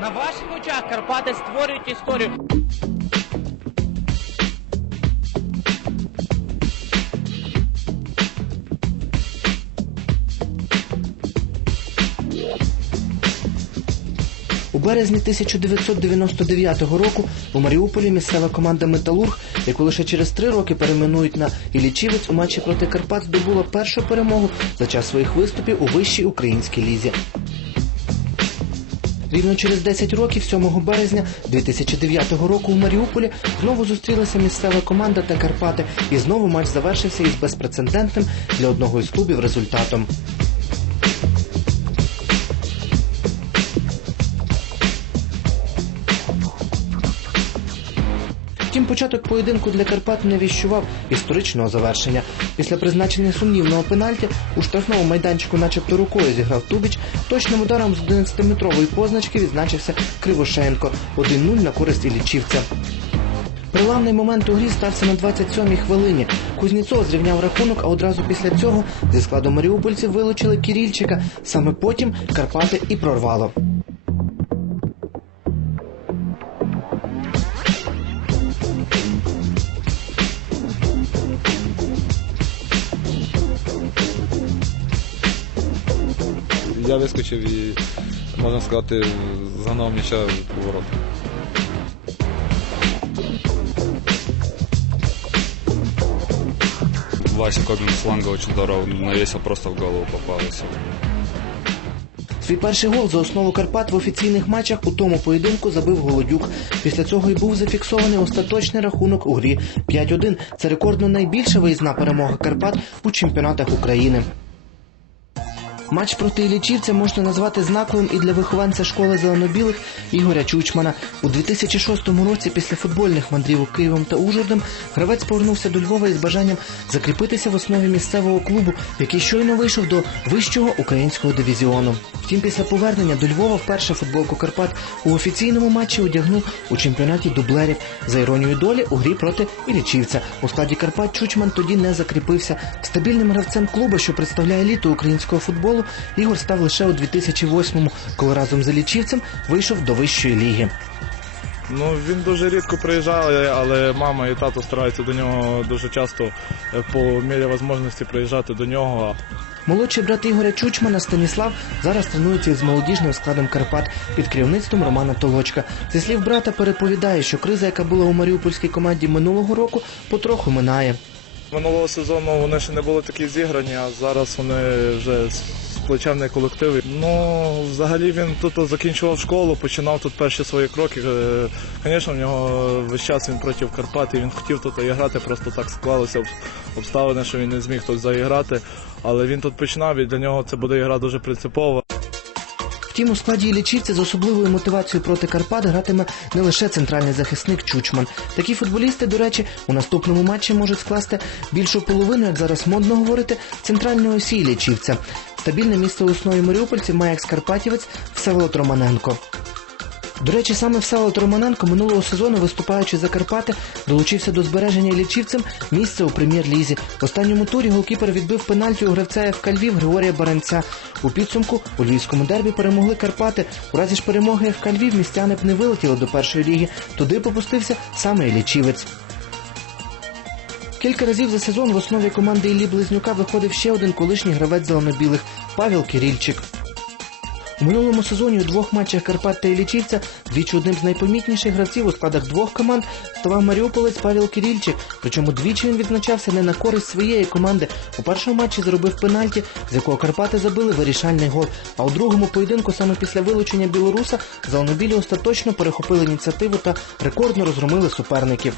На ваших очах Карпати створюють історію. У березні 1999 року у Маріуполі місцева команда Металург, яку лише через три роки перейменують на Іллічівець, у матчі проти Карпат здобула першу перемогу за час своїх виступів у вищій українській лізі. Рівно через 10 років, 7 березня 2009 року у Маріуполі знову зустрілася місцева команда та Карпати, і знову матч завершився із безпрецедентним для одного із клубів результатом. Втім, початок поєдинку для Карпат не віщував історичного завершення. Після призначення сумнівного пенальті у штрафному майданчику, начебто рукою зіграв Тубіч, точним ударом з 11-метрової позначки відзначився Кривошенко 1-0 на користь Іллічівця. Переламний момент у грі стався на 27-й хвилині. Кузнєцов зрівняв рахунок, а одразу після цього зі складу маріупольців вилучили Кірільчика. Саме потім Карпати і прорвало. Я вискочив і, можна сказати, загнав м'яча в ворота. Вася Кобин фланга очень здорово навесил, просто в голову попал. Свій перший гол за основу Карпат в офіційних матчах у тому поєдинку забив Голодюк. Після цього й був зафіксований остаточний рахунок у грі 5-1. Це рекордно найбільша виїзна перемога Карпат у чемпіонатах України. Матч проти Іллічівця можна назвати знаковим і для вихованця школи зеленобілих Ігоря Чучмана. У 2006 році після футбольних мандрівок Києвом та Ужгородом гравець повернувся до Львова із бажанням закріпитися в основі місцевого клубу, який щойно вийшов до вищого українського дивізіону. Втім, після повернення до Львова вперше футболку Карпат у офіційному матчі одягнув у чемпіонаті дублерів. За іронією долі у грі проти Іллічівця. У складі Карпат Чучман тоді не закріпився. Стабільним гравцем клубу, що представляє еліту українського футболу, Ігор став лише у 2008-му, коли разом з Іллічівцем вийшов до вищої ліги. Ну, він дуже рідко приїжджає, але мама і тато стараються до нього дуже часто е, по мірі можливості приїжджати до нього. Молодший брат Ігоря Чучмана Станіслав зараз тренується із молодіжним складом Карпат під керівництвом Романа Толочка. Зі слів брата переповідає, що криза, яка була у маріупольській команді минулого року, потроху минає. Минулого сезону вони ще не були такі зіграні, а зараз вони вже сплечений колектив. Ну, взагалі він тут закінчував школу, починав тут перші свої кроки. Е, Звісно, в нього весь час він проти Карпат, і він хотів тут і грати, просто так склалися обставини, що він не зміг тут заіграти. Але він тут починав, і для нього це буде гра дуже принципова. Втім, у складі Іллічівця з особливою мотивацією проти Карпат гратиме не лише центральний захисник Чучман. Такі футболісти, до речі, у наступному матчі можуть скласти більшу половину, як зараз модно говорити, центральної осі Іллічівця. Стабільне місце у основі маріупольців має екс-карпатівець Всеволод Романенко. До речі, саме Всеволод Романенко минулого сезону, виступаючи за Карпати, долучився до збереження лічівцем місця у прем'єр-лізі. В останньому турі голкіпер відбив пенальті у гравця ФК Львів Григорія Баранця. У підсумку у львівському дербі перемогли Карпати. У разі ж перемоги ФК Львів містяни б не вилетіли до першої ліги. Туди попустився саме лічівець. Кілька разів за сезон в основі команди Іллі Близнюка виходив ще один колишній гравець зеленобілих Павел Кирильчик. У минулому сезоні у двох матчах Карпат та Іллічівця двічі одним з найпомітніших гравців у складах двох команд ставав маріуполець Павел Кирильчик. Причому двічі він відзначався не на користь своєї команди. У першому матчі зробив пенальті, з якого Карпати забили вирішальний гол. А у другому поєдинку саме після вилучення білоруса зеленобілі остаточно перехопили ініціативу та рекордно розгромили суперників.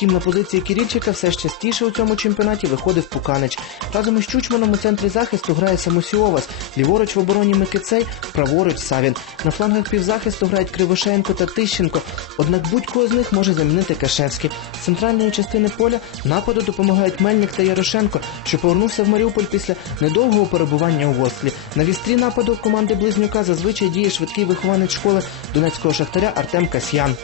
Втім, на позиції Кірільчика все ж частіше у цьому чемпіонаті виходив Пуканич. Разом із Чучманом у центрі захисту грає Самусіовас, ліворуч в обороні Микицей, праворуч Савін. На флангах півзахисту грають Кривошенко та Тищенко. Однак будь-кого з них може замінити Кашевський. З центральної частини поля нападу допомагають Мельник та Ярошенко, що повернувся в Маріуполь після недовгого перебування у Ворсклі. На вістрі нападу команди Близнюка зазвичай діє швидкий вихованець школи донецького шахтаря Артем Касьян.